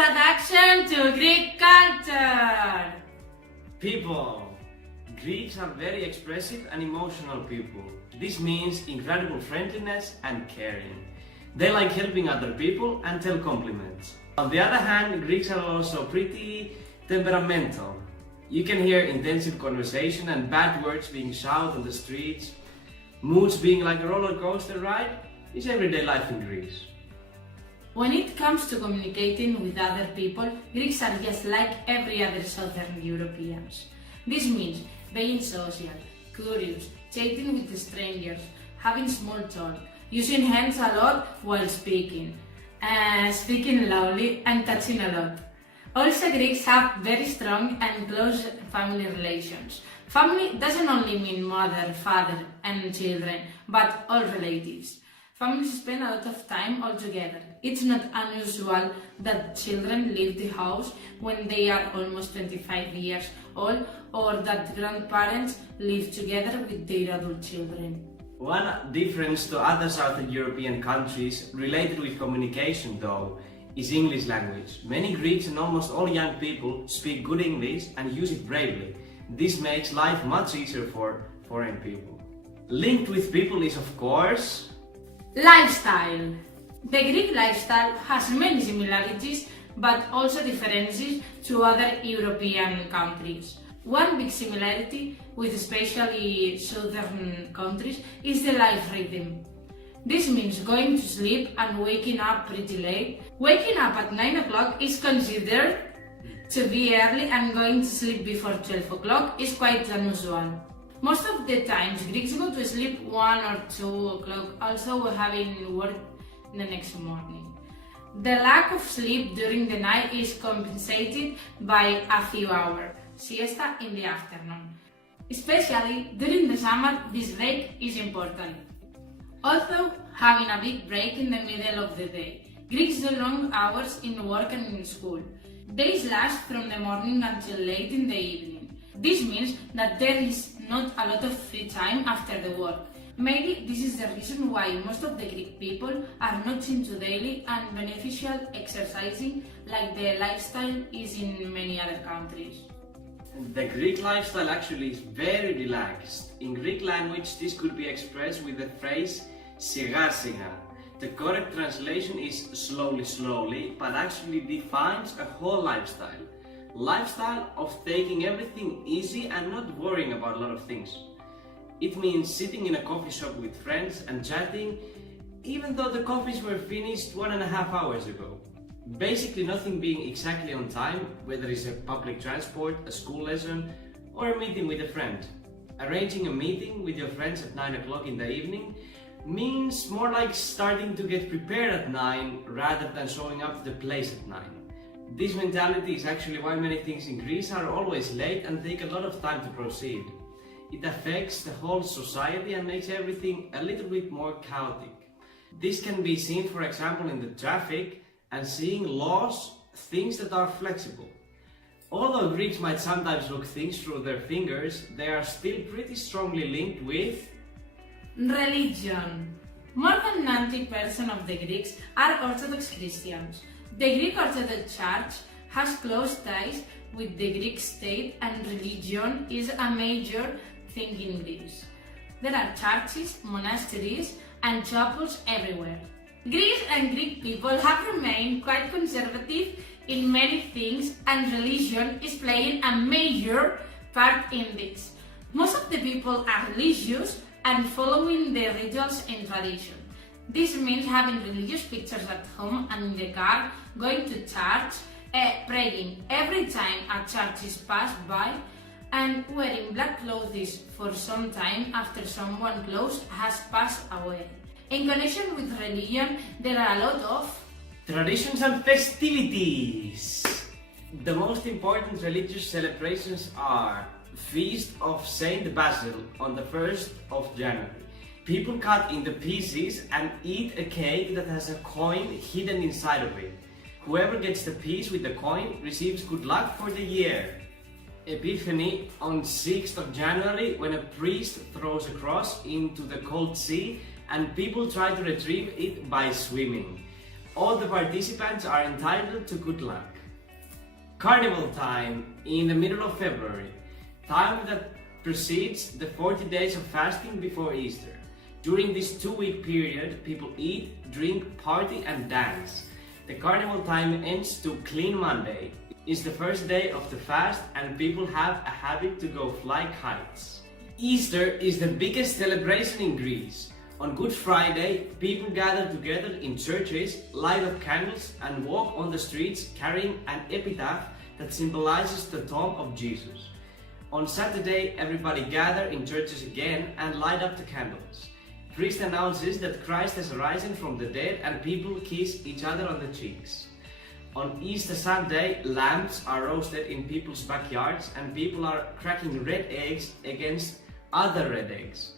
Introduction to Greek culture. People. Greeks are very expressive and emotional people. This means incredible friendliness and caring. They like helping other people and tell compliments. On the other hand, Greeks are also pretty temperamental. You can hear intensive conversation and bad words being shouted on the streets. Moods being like a roller coaster ride is everyday life in Greece. When it comes to communicating with other people, Greeks are just like every other Southern Europeans. This means being social, curious, chatting with strangers, having small talk, using hands a lot while speaking, speaking loudly and touching a lot. Also, Greeks have very strong and close family relations. Family doesn't only mean mother, father and children, but all relatives. Families spend a lot of time all together. It's not unusual that children leave the house when they are almost 25 years old, or that grandparents live together with their adult children. One difference to other Southern European countries related with communication, though, is English language. Many Greeks and almost all young people speak good English and use it bravely. This makes life much easier for foreign people. Linked with people is, of course, lifestyle. The Greek lifestyle has many similarities but also differences to other European countries. One big similarity with especially southern countries is the life rhythm. This means going to sleep and waking up pretty late. Waking up at 9 o'clock is considered to be early, and going to sleep before 12 o'clock is quite unusual. Most of the times, Greeks go to sleep 1 or 2 o'clock, also having work the next morning. The lack of sleep during the night is compensated by a few hours siesta in the afternoon. Especially during the summer, this break is important. Although having a big break in the middle of the day, Greeks do long hours in work and in school. Days last from the morning until late in the evening. This means that there is not a lot of free time after the work. Maybe this is the reason why most of the Greek people are not into daily and beneficial exercising like the lifestyle is in many other countries. the Greek lifestyle actually is very relaxed. In Greek language, this could be expressed with the phrase "siga siga." The correct translation is slowly slowly, but actually defines a whole lifestyle. Lifestyle of taking everything easy and not worrying about a lot of things. It means sitting in a coffee shop with friends and chatting, even though the coffees were finished 1.5 hours ago. Basically nothing being exactly on time, whether it's a public transport, a school lesson, or a meeting with a friend. Arranging a meeting with your friends at 9 o'clock in the evening means more like starting to get prepared at 9 rather than showing up to the place at 9. This mentality is actually why many things in Greece are always late and take a lot of time to proceed. It affects the whole society and makes everything a little bit more chaotic. This can be seen, for example, in the traffic and seeing laws, things that are flexible. Although Greeks might sometimes look things through their fingers, they are still pretty strongly linked with religion. More than 90% of the Greeks are Orthodox Christians. The Greek Orthodox Church has close ties with the Greek state, and religion is a major thing in Greece. There are churches, monasteries and chapels everywhere. Greece and Greek people have remained quite conservative in many things, and religion is playing a major part in this. Most of the people are religious and following the rituals and tradition. This means having religious pictures at home and in the car, going to church, praying every time a church is passed by, and wearing black clothes for some time after someone close has passed away. In connection with religion, there are a lot of traditions and festivities. The most important religious celebrations are Feast of Saint Basil on the 1st of January. People cut into pieces and eat a cake that has a coin hidden inside of it. Whoever gets the piece with the coin receives good luck for the year. Epiphany on 6th of January, when a priest throws a cross into the cold sea and people try to retrieve it by swimming. All the participants are entitled to good luck. Carnival time in the middle of February, time that precedes the 40 days of fasting before Easter. During this 2-week period, people eat, drink, party and dance. The carnival time ends to Clean Monday. It's the first day of the fast and people have a habit to go fly kites. Easter is the biggest celebration in Greece. On Good Friday, people gather together in churches, light up candles and walk on the streets carrying an epitaph that symbolizes the tomb of Jesus. On Saturday, everybody gather in churches again and light up the candles. Priest announces that Christ has risen from the dead and people kiss each other on the cheeks. On Easter Sunday, lambs are roasted in people's backyards and people are cracking red eggs against other red eggs.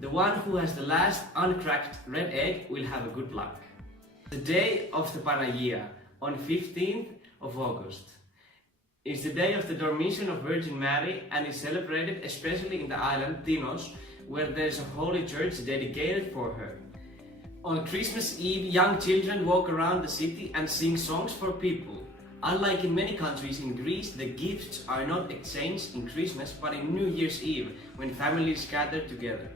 The one who has the last uncracked red egg will have a good luck. The day of the Panagia, on 15th of August, is the day of the Dormition of Virgin Mary and is celebrated especially in the island Tinos, where there is a holy church dedicated for her. On Christmas Eve, young children walk around the city and sing songs for people. Unlike in many countries in Greece, the gifts are not exchanged in Christmas but in New Year's Eve, when families gather together.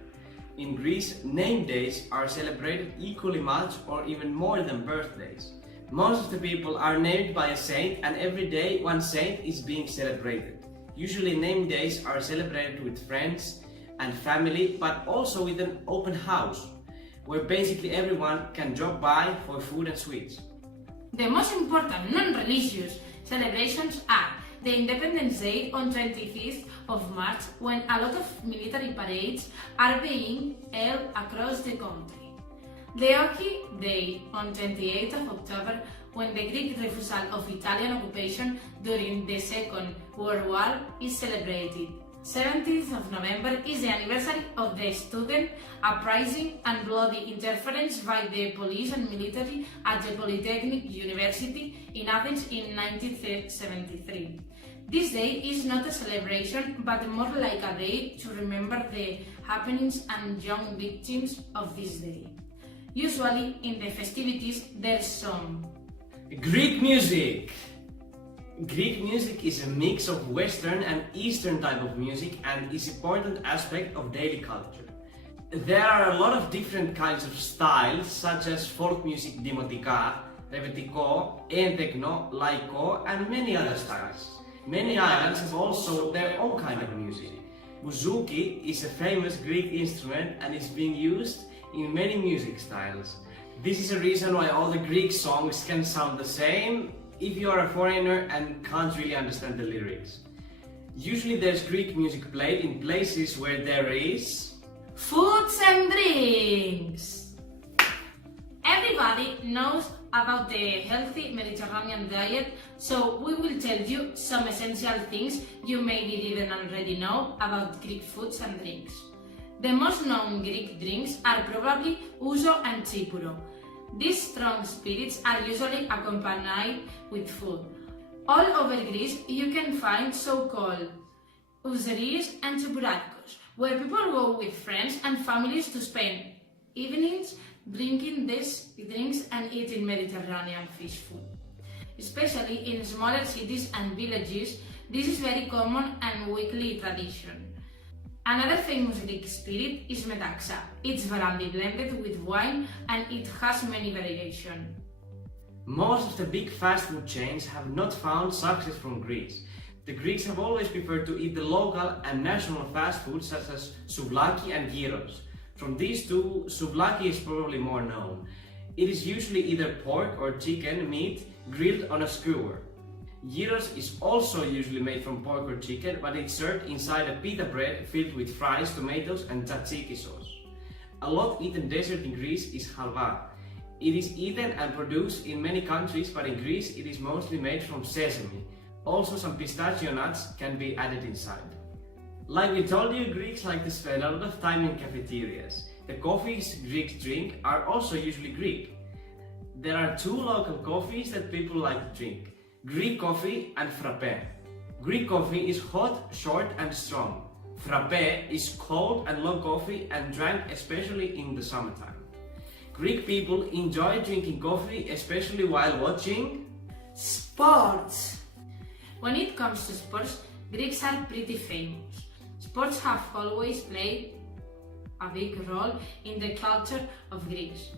In Greece, name days are celebrated equally much or even more than birthdays. Most of the people are named by a saint and every day one saint is being celebrated. Usually name days are celebrated with friends and family, but also with an open house, where basically everyone can drop by for food and sweets. The most important non-religious celebrations are the Independence Day on 25th of March, when a lot of military parades are being held across the country. The Hockey Day on 28th of October, when the Greek refusal of Italian occupation during the Second World War is celebrated. 17th of November is the anniversary of the student uprising and bloody interference by the police and military at the Polytechnic University in Athens in 1973. This day is not a celebration but more like a day to remember the happenings and young victims of this day. Usually in the festivities there's some Greek music. Greek music is a mix of Western and Eastern type of music and is an important aspect of daily culture. There are a lot of different kinds of styles, such as folk music demotika, revetiko, entekno, laiko and many other styles. Many islands have also their own kind of music. Bouzouki is a famous Greek instrument and is being used in many music styles. This is a reason why all the Greek songs can sound the same if you are a foreigner and can't really understand the lyrics. Usually there's Greek music played in places where there is foods and drinks. Everybody knows about the healthy Mediterranean diet, so we will tell you some essential things you maybe didn't already know about Greek foods and drinks. The most known Greek drinks are probably ouzo and tsipouro. These strong spirits are usually accompanied with food. All over Greece you can find so-called ouzeries and tsipourakos, where people go with friends and families to spend evenings drinking these drinks and eating Mediterranean fish food. Especially in smaller cities and villages, this is very common and weekly tradition. Another famous Greek spirit is metaxa. It's brandy blended with wine and it has many variations. Most of the big fast food chains have not found success from Greece. The Greeks have always preferred to eat the local and national fast food such as souvlaki and gyros. From these two, souvlaki is probably more known. It is usually either pork or chicken meat grilled on a skewer. Gyros is also usually made from pork or chicken, but it's served inside a pita bread filled with fries, tomatoes and tzatziki sauce. A lot eaten dessert in Greece is halva. It is eaten and produced in many countries, but in Greece it is mostly made from sesame. Also some pistachio nuts can be added inside. Like we told you, Greeks like to spend a lot of time in cafeterias. The coffees Greeks drink are also usually Greek. There are two local coffees that people like to drink: Greek coffee and frappe. Greek coffee is hot, short and strong. Frappe is cold and long coffee and drank especially in the summertime. Greek people enjoy drinking coffee, especially while watching sports. When it comes to sports, Greeks are pretty famous. Sports have always played a big role in the culture of Greece.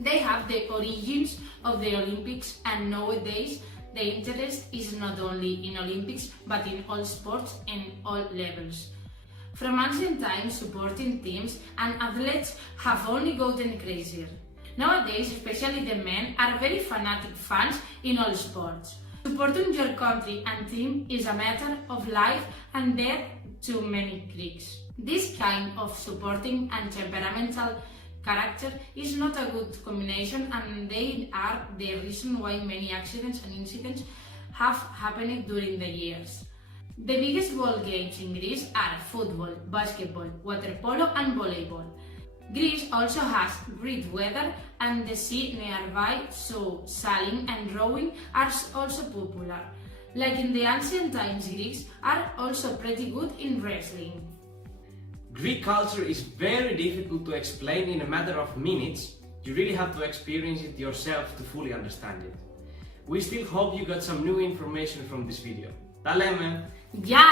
They have the origins of the Olympics, and nowadays the interest is not only in Olympics but in all sports and all levels. From ancient times, supporting teams and athletes have only gotten crazier. Nowadays, especially the men, are very fanatic fans in all sports. Supporting your country and team is a matter of life and death to many Greeks. This kind of supporting and temperamental character is not a good combination, and they are the reason why many accidents and incidents have happened during the years. The biggest ball games in Greece are football, basketball, water polo and volleyball. Greece also has great weather and the sea nearby, so sailing and rowing are also popular. Like in the ancient times, Greeks are also pretty good in wrestling. Greek culture is very difficult to explain in a matter of minutes. You really have to experience it yourself to fully understand it. We still hope you got some new information from this video. Ta λέμε! Γεια!